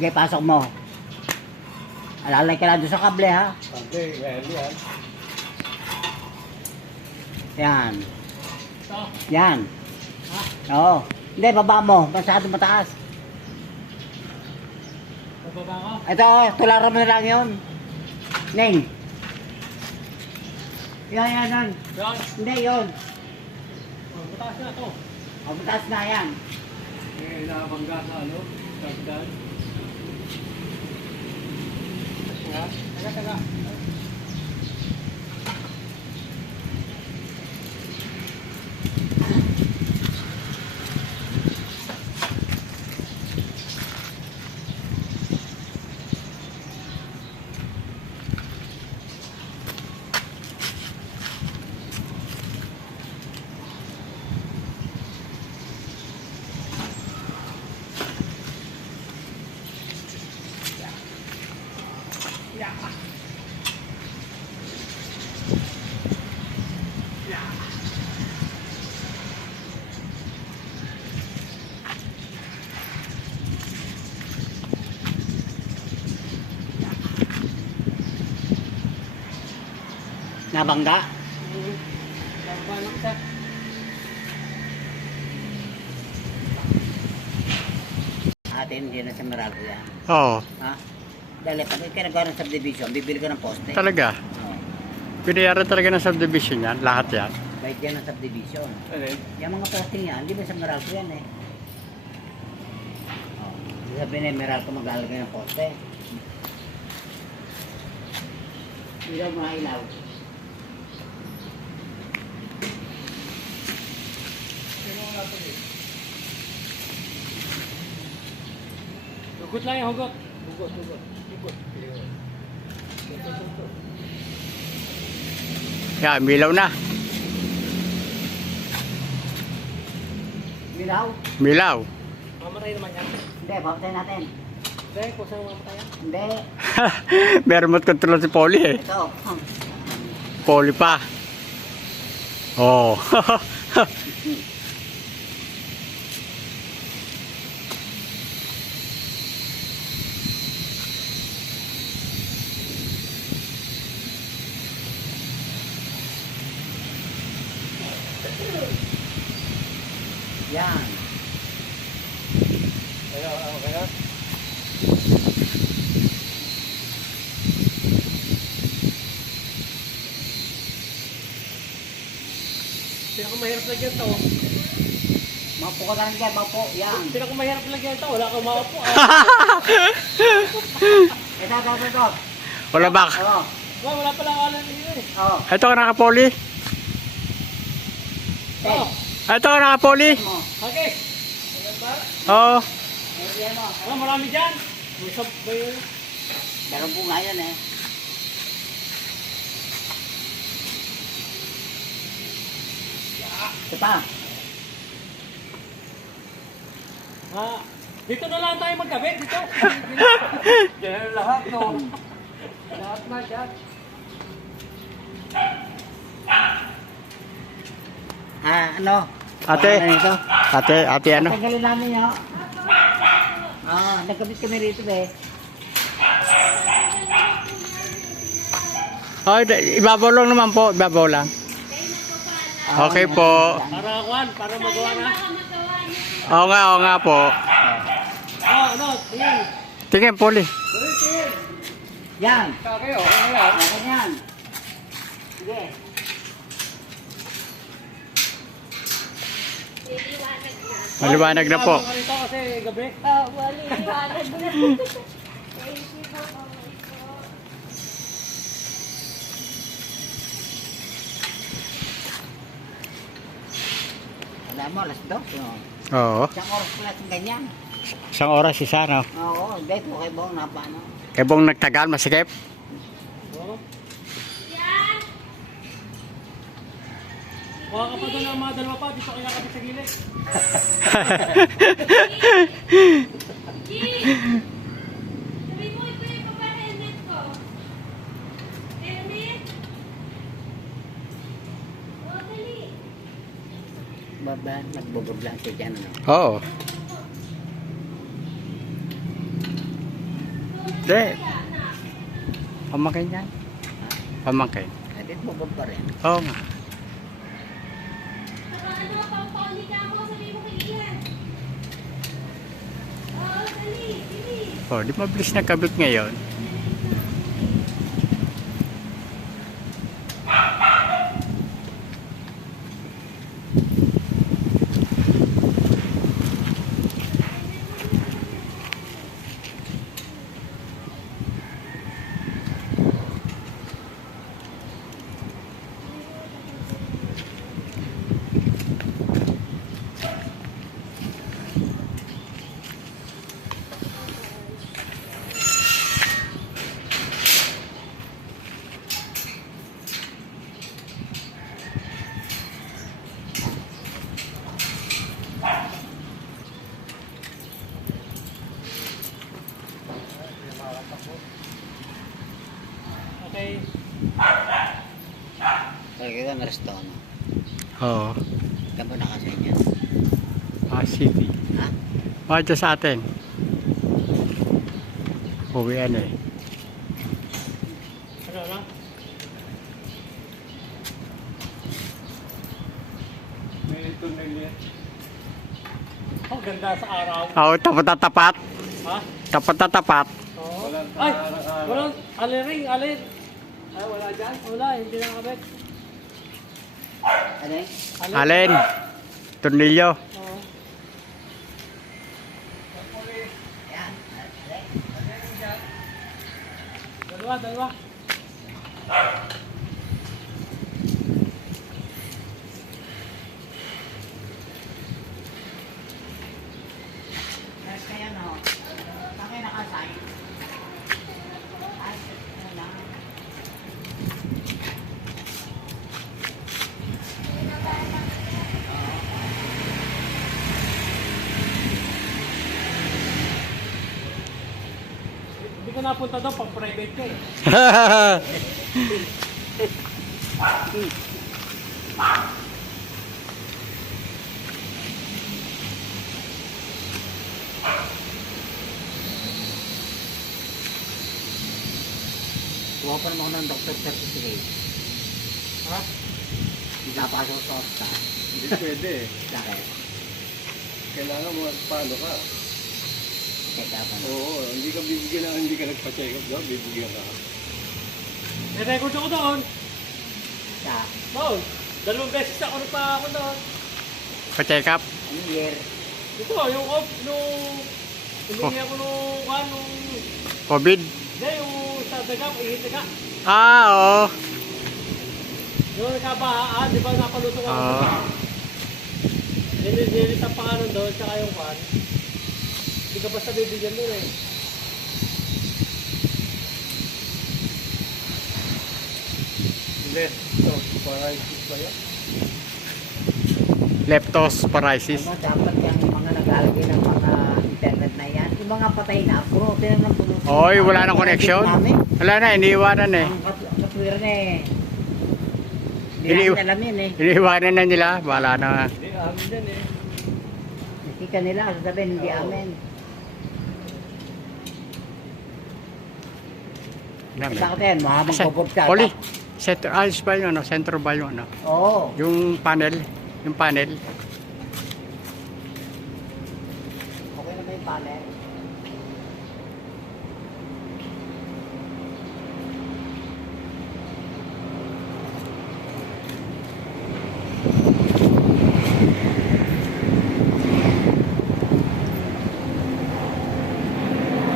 Sige, pasok mo. Alalay ka lang doon sa kable, ha? Kable, yan. Yan. Ito. Yan. Ha? Oo. Hindi, baba mo. Masyado mataas. Bababa ko. Ito, tularan mo na lang yun. Ning. Yan. Yan. Hindi, yun. Oh, mataas na ito. O, mataas na yan. Eh, nakabangga sa ano? Tagdan. Taga. Nabangga. Nakabalak siya. Atin, hindi na sa Meralco yan. Oo, Ha? Dali, pag ikaw nagawa ng subdivision, bibili ka ng poste. talaga. Oo. Pinayaran talaga ng subdivision yan, lahat yan. Kahit yan ang subdivision. Ano yun? Yung mga posting yan, di ba sa Meralco yan eh? Oh, sabihin na Meralco maglalagay ng poste. Ilaw mga ilaw. Hugot lang yung hugot. Hugot. Yan, milaw na. Ilaw? Milaw. Mamatay naman yan. Hindi, papatay natin. Hindi, kung saan mamatay yan. Hindi. May remote control si Polly eh. Ito. Polly pa. Oo. Yan. Kaya. Pinakamahirap lagyan ito. Maupo ka lang dyan, maupo. Yan. Pinakamahirap lagyan ito. Wala kang maupo. Ito. Wala ba? Oo. Wala pala ang alam nila eh. Oo. Ito ka naka-Polly. Oh, Ito ka naka-Polly. Mo. okay. Oo. Ayan mo. Ah, marami dyan. May sab ba yun? Meron po nga yan eh. Ito pa. Ah, dito na lang tayo magkabit. Dito. Diyan lahat no. Lahat na dyan. Ano? Ate. Ano ito? Ate ano? Tagalin namin yun. Nagkabit kami rito eh. Oh, ibabaw lang naman po. Ibabaw lang. Okay po. Para kuhan, para magawa na. Oo nga po. Oh, ano? Tingin. Tingin, Polly. Tingin. Yan. Kakayo, okay na yan. Yan yan. Sige. Maliwanag na po. Habang ka rito kasi gabi. Maliwanag na. Thank you po. Alam mo, alas 2. Oo. Isang oras pala itong ganyan. Isang oras isa, no? Oo, bet mo kay Bong napano. Kaya bong nagtagal, masikip. Oh. Kuha ka pa doon ng mga dalawa pa. Dito kaya kapit sa gilid. Sabi mo, ito yung papa-helmet ko. Helmet? O, dali. Baba, nagbubublang siya dyan. Ano? Oo. Hindi. Pamangkin yan. Pamangkin. Hindi mo pa rin. Oo nga. Saka ano, pampauli ka ako, sabi mo kay Ian. Oo, dali, dali. Oh, di mabilis na kabit ngayon. Okay. Talaga ka na-resto, no? Oo. Kamo na kasi niya. City. Ha? Ito sa atin. Uwian eh. Ano na? May tunnel yan. Oh, ganda sa araw. Oo, tapat na tapat. Ha? Tapat na tapat. Oo. Ay! Walang aliring, alin. Ay, wala dyan. Wala, hindi nakabit. Ano eh? Alin? Tornilyo. Oo. Yan. Dalawa, dalawa. Yes, kaya no. Tangay nakasign. Ay, ano lang. Hindi ka napunta doon pag private ka eh. Kuha pa naman ako ng doctor certificate. Ha? Hindi napasok sa hospital. Hindi pwede eh. Bakit? Kailangan mo paano ka. Check up ano. Oo, hindi ka bibigyan na hindi ka nagpa-check up daw, bibigyan ka. May record ako doon. Sa Doon. 2 beses ako pa ako doon. Pa-check up. anong year? Ito, yung off, nung... Humingi ako nung COVID. Hindi, yung sa daga, ihitaga. Ah, oo. Yung nagkabahaan, di ba napalusok ako Oo. sa Nililit ang pangalan doon, tsaka yung pan. Hindi ka basta bibigyan doon eh. Left, so, paralysis ba yan? Leptospirosis. Ano, dapat yung mga nag-aalagay ng mga internet na yan. Yung mga patay na puno, tinanong puno. Oy, wala na connection. Wala na, iniiwanan eh. Ang katwira na eh. Hindi Iniiw- namin alam yun eh. Iniiwanan na nila. Wala na. Hindi, amin din eh. Hindi ka nila, sasabihin hindi amin. Bakit yan? Mga magpapodcast. Oli, center, ayos ba yun? Ano? Center ba yun? Ano? Oo. Yung panel. Yung panel. Okay na ba yung panel?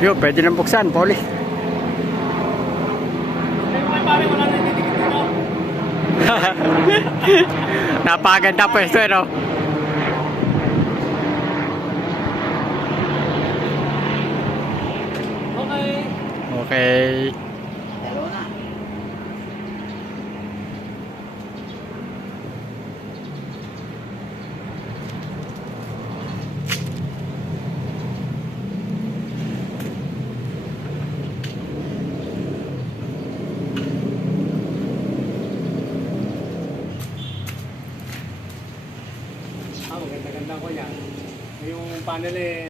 Yo, pwede nang buksan, Poli. Hindi mo pare, wala na titikit dito. Napakaganda pwesto eh, no? Okay. Okay. Dalawa na. Maganda-ganda ko yan. Yung panel eh,